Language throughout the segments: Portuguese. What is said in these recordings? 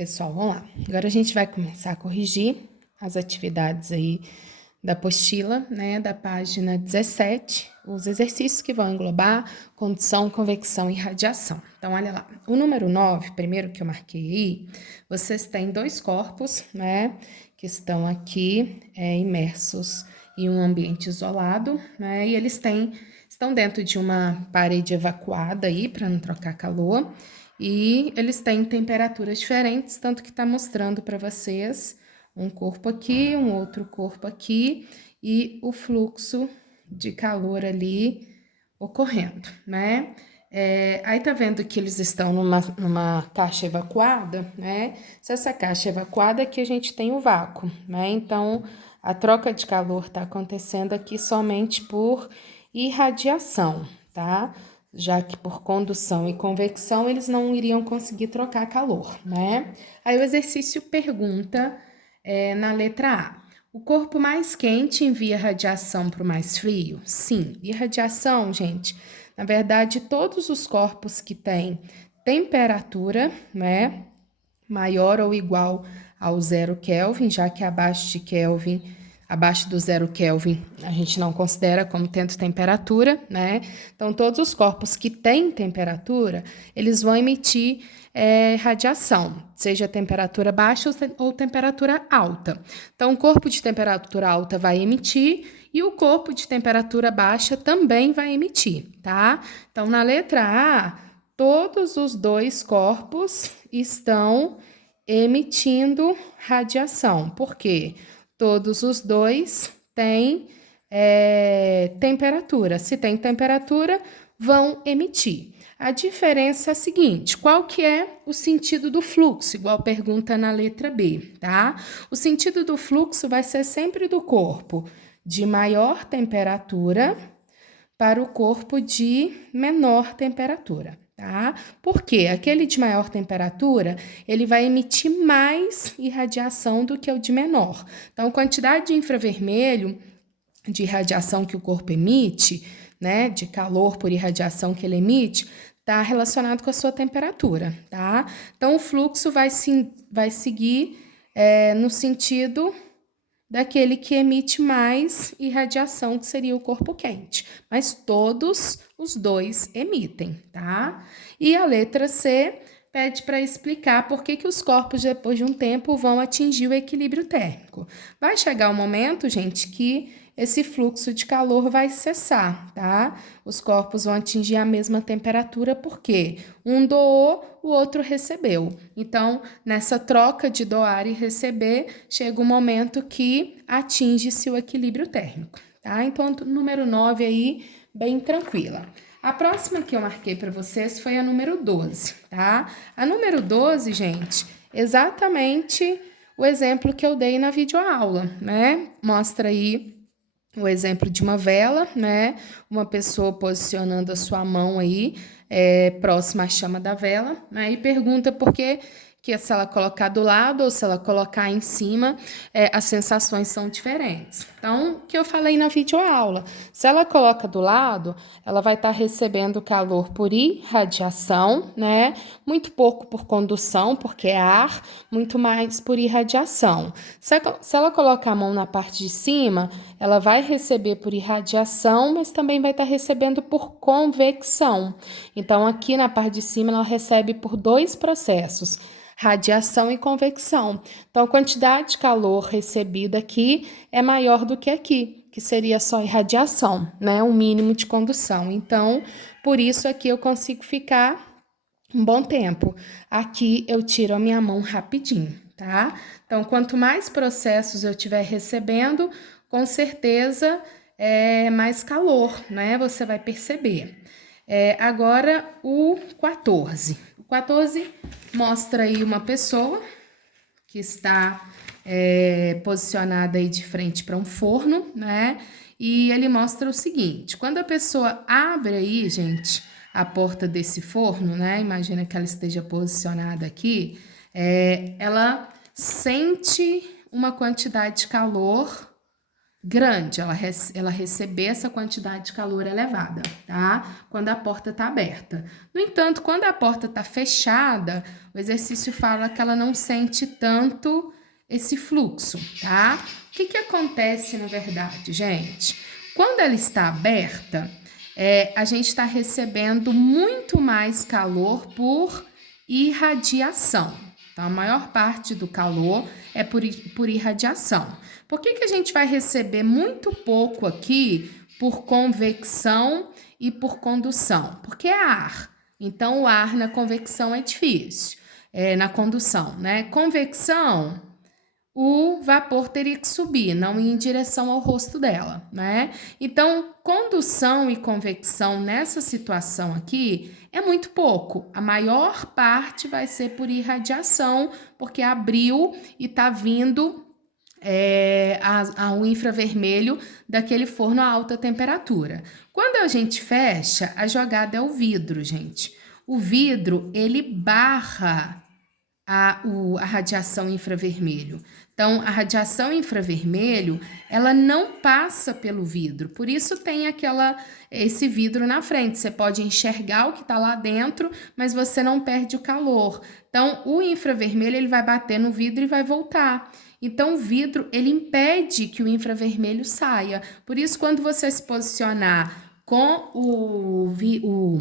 Pessoal, vamos lá. Agora a gente vai começar a corrigir as atividades aí da apostila, né, da página 17, os exercícios que vão englobar condução, convecção e radiação. Então, olha lá. O número 9, primeiro que eu marquei aí, vocês têm dois corpos, né, que estão aqui imersos em um ambiente isolado, né, e eles estão dentro de uma parede evacuada aí para não trocar calor. E eles têm temperaturas diferentes, tanto que está mostrando para vocês um corpo aqui, um outro corpo aqui e o fluxo de calor ali ocorrendo, né? Aí tá vendo que eles estão numa caixa evacuada, né? Se essa caixa é evacuada, aqui a gente tem o vácuo, né? Então, a troca de calor tá acontecendo aqui somente por irradiação, tá? Já que por condução e convecção eles não iriam conseguir trocar calor, né? Aí o exercício pergunta na letra A: o corpo mais quente envia radiação para o mais frio? Sim. E radiação, gente, na verdade, todos os corpos que têm temperatura, né, maior ou igual ao 0 Kelvin, já que abaixo de Kelvin, abaixo do 0 Kelvin, a gente não considera como tendo temperatura, né? Então, todos os corpos que têm temperatura, eles vão emitir radiação, seja temperatura baixa ou temperatura alta. Então, o corpo de temperatura alta vai emitir e o corpo de temperatura baixa também vai emitir, tá? Então, na letra A, todos os dois corpos estão emitindo radiação. Por quê? Todos os dois têm temperatura. Se tem temperatura, vão emitir. A diferença é a seguinte: qual que é o sentido do fluxo? Igual pergunta na letra B, tá? O sentido do fluxo vai ser sempre do corpo de maior temperatura para o corpo de menor temperatura, tá? Porque aquele de maior temperatura, ele vai emitir mais irradiação do que o de menor. Então, a quantidade de infravermelho de radiação que o corpo emite, né, de calor por irradiação que ele emite, está relacionado com a sua temperatura, tá? Então, o fluxo vai seguir no sentido daquele que emite mais irradiação, que seria o corpo quente. Mas todos os dois emitem, tá? E a letra C pede para explicar por que os corpos, depois de um tempo, vão atingir o equilíbrio térmico. Vai chegar um momento, gente, que esse fluxo de calor vai cessar, tá? Os corpos vão atingir a mesma temperatura porque um doou, o outro recebeu. Então, nessa troca de doar e receber, chega um momento que atinge-se o equilíbrio térmico, tá? Então, número 9 aí, bem tranquila. A próxima que eu marquei para vocês foi a número 12, tá? A número 12, gente, exatamente o exemplo que eu dei na videoaula, né? Mostra aí o exemplo de uma vela, né? Uma pessoa posicionando a sua mão aí próxima à chama da vela, né? E pergunta por que se ela colocar do lado ou se ela colocar em cima, as sensações são diferentes. Então, o que eu falei na videoaula, se ela coloca do lado, ela vai estar recebendo calor por irradiação, né? Muito pouco por condução, porque é ar, muito mais por irradiação. Se ela colocar a mão na parte de cima, ela vai receber por irradiação, mas também vai estar recebendo por convecção. Então, aqui na parte de cima, ela recebe por dois processos: radiação e convecção. Então, a quantidade de calor recebida aqui é maior do que aqui, que seria só irradiação, né? Um mínimo de condução. Então, por isso aqui eu consigo ficar um bom tempo. Aqui eu tiro a minha mão rapidinho, tá? Então, quanto mais processos eu estiver recebendo, com certeza mais calor, né? Você vai perceber. Agora, o 14. O 14 mostra aí uma pessoa que está posicionada aí de frente para um forno, né? E ele mostra o seguinte: quando a pessoa abre aí, gente, a porta desse forno, né? Imagina que ela esteja posicionada aqui, ela sente uma quantidade de calor grande, ela receber essa quantidade de calor elevada, tá? Quando a porta está aberta. No entanto, quando a porta está fechada, o exercício fala que ela não sente tanto esse fluxo, tá? O que acontece na verdade, gente? Quando ela está aberta, a gente está recebendo muito mais calor por irradiação. Então, a maior parte do calor é por irradiação. Por que a gente vai receber muito pouco aqui por convecção e por condução? Porque é ar. Então, o ar na convecção é difícil, na condução, né? Convecção, o vapor teria que subir, não ir em direção ao rosto dela, né? Então, condução e convecção nessa situação aqui é muito pouco. A maior parte vai ser por irradiação, porque abriu e tá vindo o infravermelho daquele forno a alta temperatura. Quando a gente fecha, a jogada é o vidro, gente. O vidro, ele barra a radiação infravermelho. Então, a radiação infravermelho, ela não passa pelo vidro, por isso tem esse vidro na frente. Você pode enxergar o que está lá dentro, mas você não perde o calor. Então, o infravermelho, ele vai bater no vidro e vai voltar. Então, o vidro, ele impede que o infravermelho saia. Por isso, quando você se posicionar com o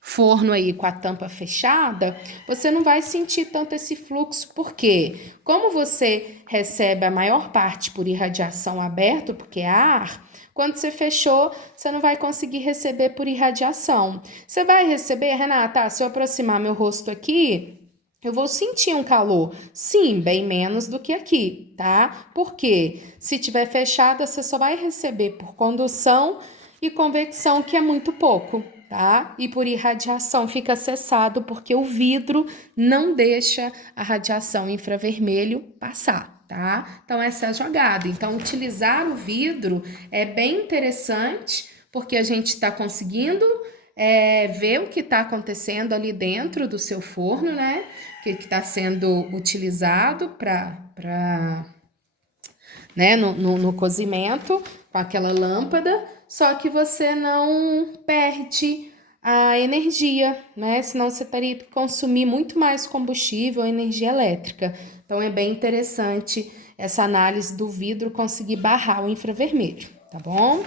forno aí com a tampa fechada, você não vai sentir tanto esse fluxo, porque como você recebe a maior parte por irradiação aberta, porque é ar, quando você fechou, você não vai conseguir receber por irradiação. Você vai receber, Renata, se eu aproximar meu rosto aqui, eu vou sentir um calor. Sim, bem menos do que aqui, tá? Porque se tiver fechada, você só vai receber por condução e convecção, que é muito pouco, tá? E por irradiação fica cessado, porque o vidro não deixa a radiação infravermelho passar, tá? Então, essa é a jogada. Então, utilizar o vidro é bem interessante, porque a gente está conseguindo ver o que está acontecendo ali dentro do seu forno, né? Que está sendo utilizado né, no cozimento com aquela lâmpada, só que você não perde a energia, né? Senão você teria que consumir muito mais combustível, energia elétrica. Então é bem interessante essa análise do vidro conseguir barrar o infravermelho, tá bom?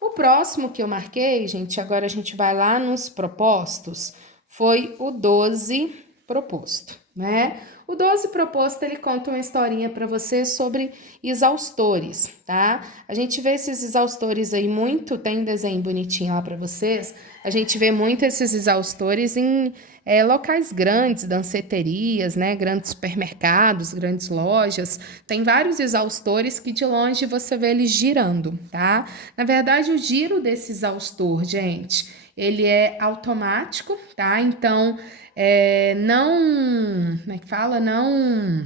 O próximo que eu marquei, gente, agora a gente vai lá nos propostos, foi o 12 proposto, né? O 12 proposto, ele conta uma historinha para você sobre exaustores, tá? A gente vê esses exaustores aí muito, tem um desenho bonitinho lá para vocês, a gente vê muito esses exaustores em locais grandes, danceterias, né? Grandes supermercados, grandes lojas, tem vários exaustores que de longe você vê eles girando, tá? Na verdade, o giro desse exaustor, gente, ele é automático, tá? Então, não, como é que fala? Não,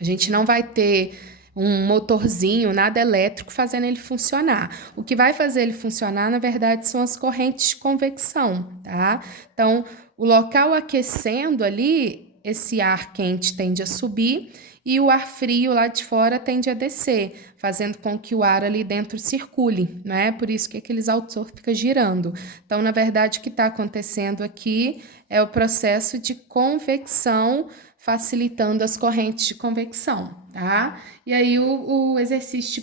a gente não vai ter um motorzinho, nada elétrico fazendo ele funcionar. O que vai fazer ele funcionar, na verdade, são as correntes de convecção, tá? Então, o local aquecendo ali, esse ar quente tende a subir e o ar frio lá de fora tende a descer, fazendo com que o ar ali dentro circule, né? Por isso que aquele exaustor fica girando. Então, na verdade, o que está acontecendo aqui é o processo de convecção, facilitando as correntes de convecção, tá? E aí o exercício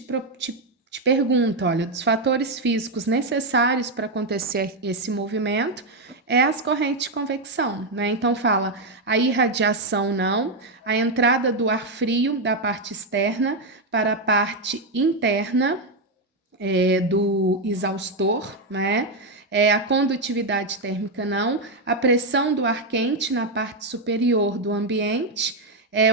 te pergunta, olha, os fatores físicos necessários para acontecer esse movimento é as correntes de convecção, né? Então fala a irradiação não, a entrada do ar frio da parte externa para a parte interna do exaustor, né? A condutividade térmica não, a pressão do ar quente na parte superior do ambiente,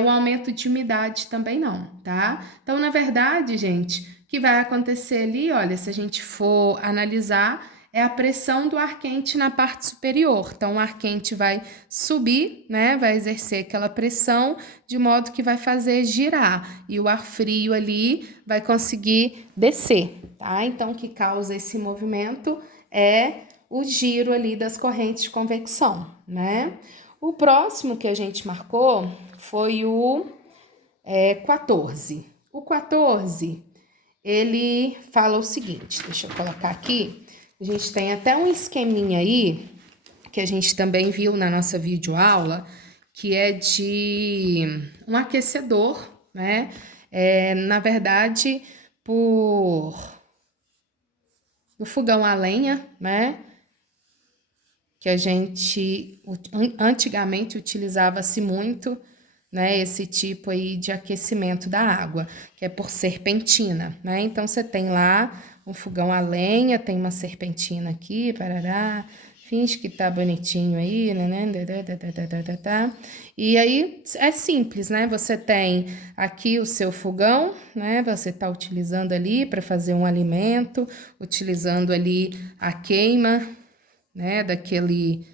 o aumento de umidade também não, tá? Então, na verdade, gente, o que vai acontecer ali, olha, se a gente for analisar, é a pressão do ar quente na parte superior. Então, o ar quente vai subir, né? Vai exercer aquela pressão, de modo que vai fazer girar. E o ar frio ali vai conseguir descer, tá? Então, o que causa esse movimento é o giro ali das correntes de convecção, né? O próximo que a gente marcou foi o 14. O 14, ele fala o seguinte, deixa eu colocar aqui, a gente tem até um esqueminha aí, que a gente também viu na nossa videoaula, que é de um aquecedor, né? Na verdade, o fogão a lenha, né? Que a gente antigamente utilizava-se muito, né, esse tipo aí de aquecimento da água, que é por serpentina, né? Então você tem lá um fogão a lenha, tem uma serpentina aqui, parará, finge que tá bonitinho aí, né? E aí é simples, né? Você tem aqui o seu fogão, né? Você tá utilizando ali para fazer um alimento, utilizando ali a queima, né, daquele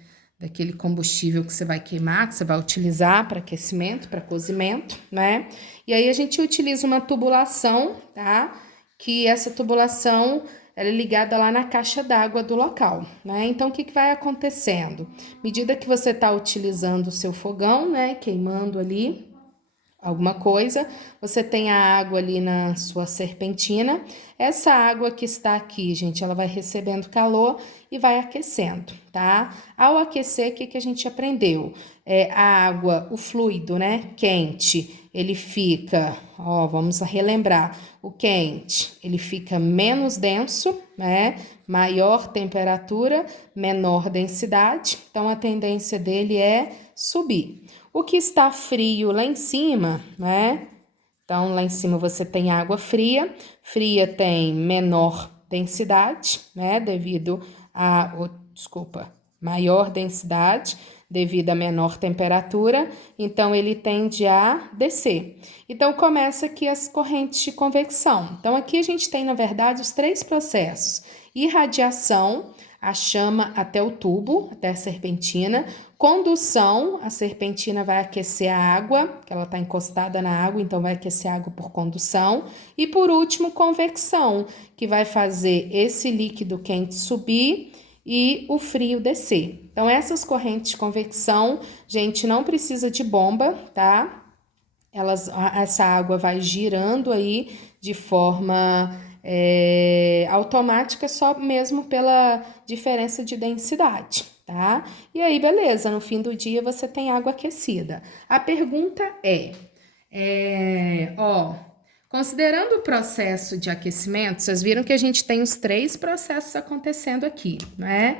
combustível que você vai queimar, que você vai utilizar para aquecimento, para cozimento, né? E aí a gente utiliza uma tubulação, tá? Que essa tubulação ela é ligada lá na caixa d'água do local, né? Então, o que vai acontecendo? À medida que você está utilizando o seu fogão, né, queimando ali alguma coisa, você tem a água ali na sua serpentina. Essa água que está aqui, gente, ela vai recebendo calor e vai aquecendo, tá? Ao aquecer, o que a gente aprendeu? A água, o fluido, né, quente, ele fica, ó, vamos relembrar, o quente, ele fica menos denso, né, maior temperatura, menor densidade, então a tendência dele é subir. O que está frio lá em cima, né? Então, lá em cima você tem água fria. Fria tem menor densidade, né? Maior densidade devido à menor temperatura. Então, ele tende a descer. Então, começa aqui as correntes de convecção. Então, aqui a gente tem, na verdade, os três processos. Irradiação, a chama até o tubo, até a serpentina. Condução, a serpentina vai aquecer a água, que ela está encostada na água, então vai aquecer a água por condução. E por último, convecção, que vai fazer esse líquido quente subir e o frio descer. Então, essas correntes de convecção, gente, não precisa de bomba, tá? Essa água vai girando aí de forma automática, só mesmo pela diferença de densidade, tá? E aí, beleza, no fim do dia você tem água aquecida. A pergunta considerando o processo de aquecimento, vocês viram que a gente tem os três processos acontecendo aqui, né?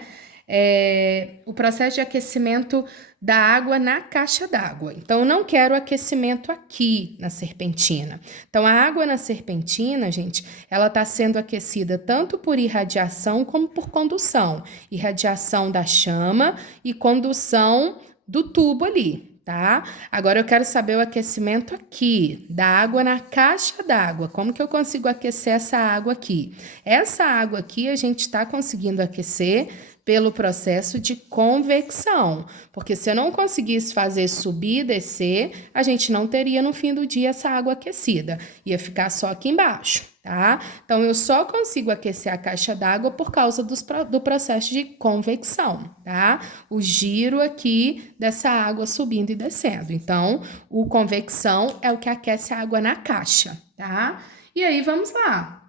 O processo de aquecimento da água na caixa d'água. Então, eu não quero aquecimento aqui na serpentina. Então, a água na serpentina, gente, ela está sendo aquecida tanto por irradiação como por condução. Irradiação da chama e condução do tubo ali, tá? Agora, eu quero saber o aquecimento aqui, da água na caixa d'água. Como que eu consigo aquecer essa água aqui? Essa água aqui, a gente está conseguindo aquecer pelo processo de convecção, porque se eu não conseguisse fazer subir e descer, a gente não teria no fim do dia essa água aquecida, ia ficar só aqui embaixo, tá? Então, eu só consigo aquecer a caixa d'água por causa do processo de convecção, tá? O giro aqui dessa água subindo e descendo. Então, o convecção é o que aquece a água na caixa, tá? E aí, vamos lá.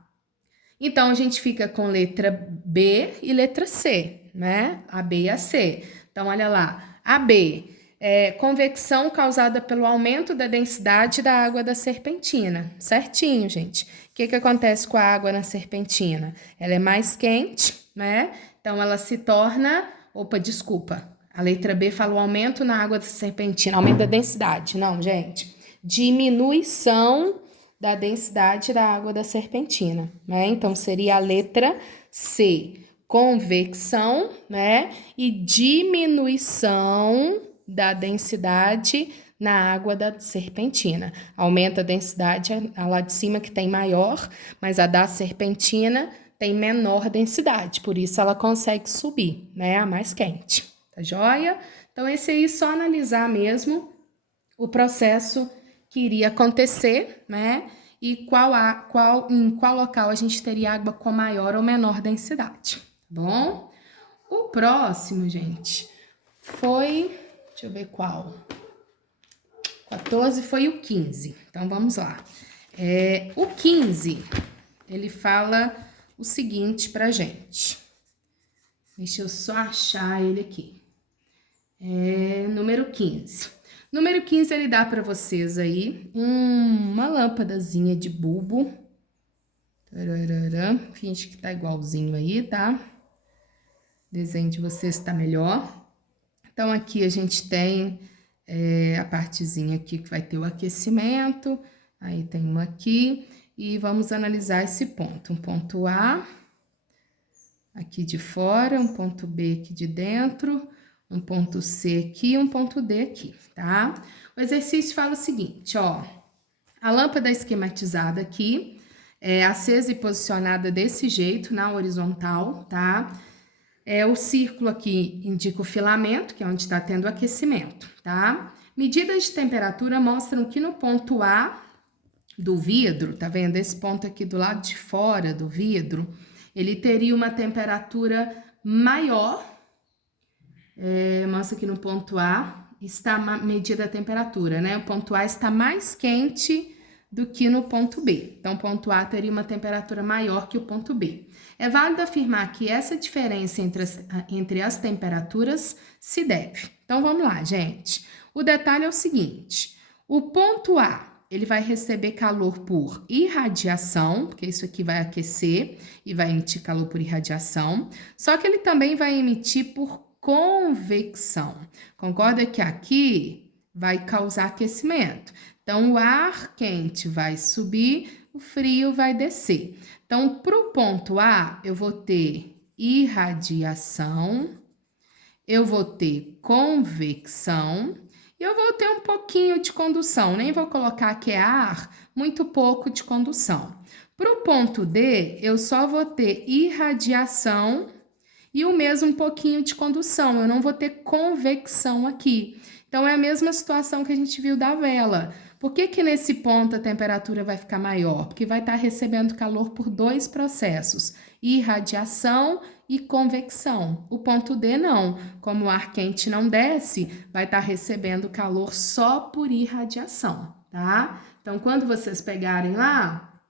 Então, a gente fica com letra B e letra C, né? A B e a C. Então, olha lá. A B é convecção causada pelo aumento da densidade da água da serpentina. Certinho, gente. O que acontece com a água na serpentina? Ela é mais quente, né? Então, ela se torna... Opa, desculpa. A letra B fala o aumento na água da serpentina. Aumento da densidade. Não, gente. Diminuição da densidade da água da serpentina, né? Então, seria a letra C, convecção, né? E diminuição da densidade na água da serpentina. Aumenta a densidade, a lá de cima que tem maior, mas a da serpentina tem menor densidade, por isso ela consegue subir, né? A mais quente, tá joia? Então, esse aí, só analisar mesmo o processo que iria acontecer, né? E em qual local a gente teria água com maior ou menor densidade, tá bom? O próximo, gente, foi, deixa eu ver qual. 14 foi o 15. Então, vamos lá. O 15 ele fala o seguinte pra gente. Deixa eu só achar ele aqui. Número 15. Número 15, ele dá para vocês aí uma lâmpadazinha de bulbo. Tararara. Finge que tá igualzinho aí, tá? O desenho de vocês tá melhor. Então, aqui a gente tem a partezinha aqui que vai ter o aquecimento. Aí tem uma aqui. E vamos analisar esse ponto. Um ponto A aqui de fora, um ponto B aqui de dentro, um ponto C aqui e um ponto D aqui, tá? O exercício fala o seguinte, ó. A lâmpada esquematizada aqui é acesa e posicionada desse jeito, na horizontal, tá? O círculo aqui indica o filamento, que é onde está tendo aquecimento, tá? Medidas de temperatura mostram que no ponto A do vidro, tá vendo? Esse ponto aqui do lado de fora do vidro, ele teria uma temperatura maior. Mostra aqui no ponto A, está medida a temperatura, né? O ponto A está mais quente do que no ponto B. Então, o ponto A teria uma temperatura maior que o ponto B. É válido afirmar que essa diferença entre as temperaturas se deve. Então, vamos lá, gente. O detalhe é o seguinte, o ponto A, ele vai receber calor por irradiação, porque isso aqui vai aquecer e vai emitir calor por irradiação, só que ele também vai emitir por convecção. Concorda que aqui vai causar aquecimento. Então, o ar quente vai subir, o frio vai descer. Então, para o ponto A, eu vou ter irradiação, eu vou ter convecção, e eu vou ter um pouquinho de condução, nem vou colocar que é ar, muito pouco de condução. Para o ponto D, eu só vou ter irradiação e o mesmo pouquinho de condução, eu não vou ter convecção aqui. Então, é a mesma situação que a gente viu da vela. Por que que nesse ponto a temperatura vai ficar maior? Porque vai estar recebendo calor por dois processos, irradiação e convecção. O ponto D não, como o ar quente não desce, vai estar recebendo calor só por irradiação, tá? Então, quando vocês pegarem lá,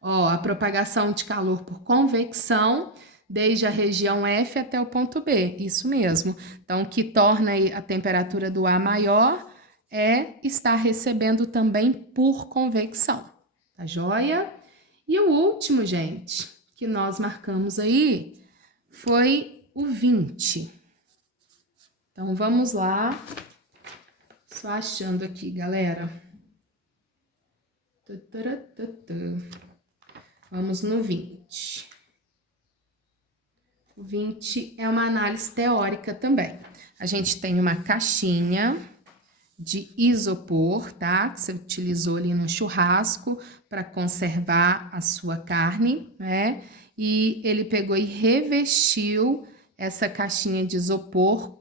ó, a propagação de calor por convecção, desde a região F até o ponto B, isso mesmo. Então, o que torna a temperatura do ar maior é estar recebendo também por convecção, tá joia? E o último, gente, que nós marcamos aí, foi o 20. Então, vamos lá. Só achando aqui, galera. Vamos no 20. O 20 é uma análise teórica também. A gente tem uma caixinha de isopor, tá? Que você utilizou ali no churrasco para conservar a sua carne, né? E ele pegou e revestiu essa caixinha de isopor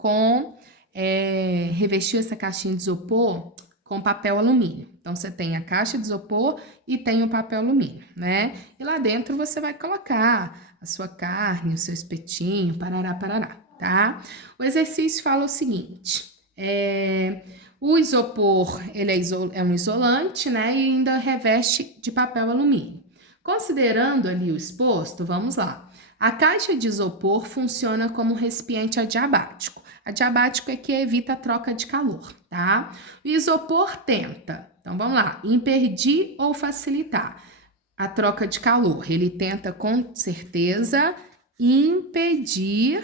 revestiu essa caixinha de isopor com papel alumínio. Então, você tem a caixa de isopor e tem o papel alumínio, né? E lá dentro você vai colocar a sua carne, o seu espetinho, parará, parará, tá? O exercício fala o seguinte, o isopor, ele é um isolante, né? E ainda reveste de papel alumínio. Considerando ali o exposto, vamos lá. A caixa de isopor funciona como um recipiente adiabático. Adiabático é que evita a troca de calor, tá? O isopor tenta, então vamos lá, impedir ou facilitar a troca de calor. Ele tenta com certeza impedir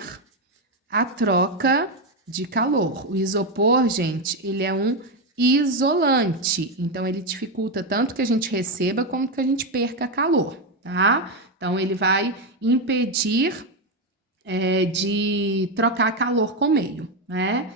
a troca de calor. O isopor, gente, ele é um isolante, então ele dificulta tanto que a gente receba como que a gente perca calor, tá? Então ele vai impedir de trocar calor com o meio, né?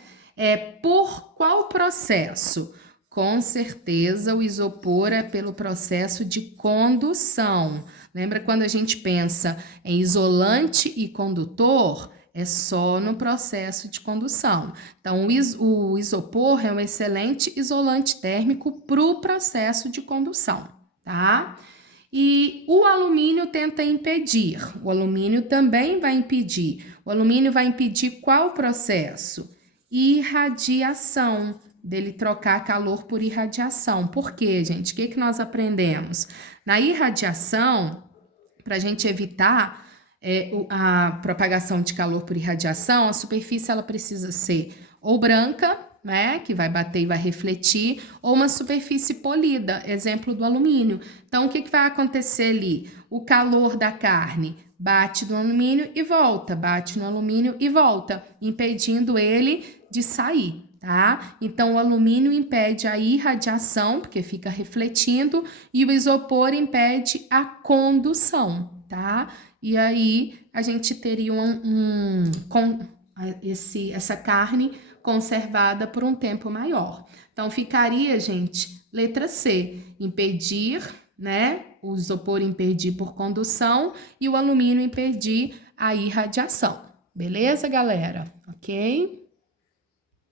Por qual processo? Com certeza o isopor é pelo processo de condução. Lembra quando a gente pensa em isolante e condutor? É só no processo de condução. Então, o isopor é um excelente isolante térmico para o processo de condução, tá? E o alumínio tenta impedir. O alumínio também vai impedir. O alumínio vai impedir qual processo? Irradiação, dele trocar calor por irradiação. Por quê, gente? O que nós aprendemos? Na irradiação, para a gente evitar a propagação de calor por irradiação, a superfície ela precisa ser ou branca, né, que vai bater e vai refletir, ou uma superfície polida, exemplo do alumínio. Então, o que vai acontecer ali? O calor da carne bate no alumínio e volta, bate no alumínio e volta, impedindo ele de sair, tá? Então, o alumínio impede a irradiação, porque fica refletindo, e o isopor impede a condução, tá? E aí, a gente teria essa carne conservada por um tempo maior. Então, ficaria, gente, letra C, impedir, né? O isopor impedir por condução e o alumínio impedir a irradiação. Beleza, galera? Ok?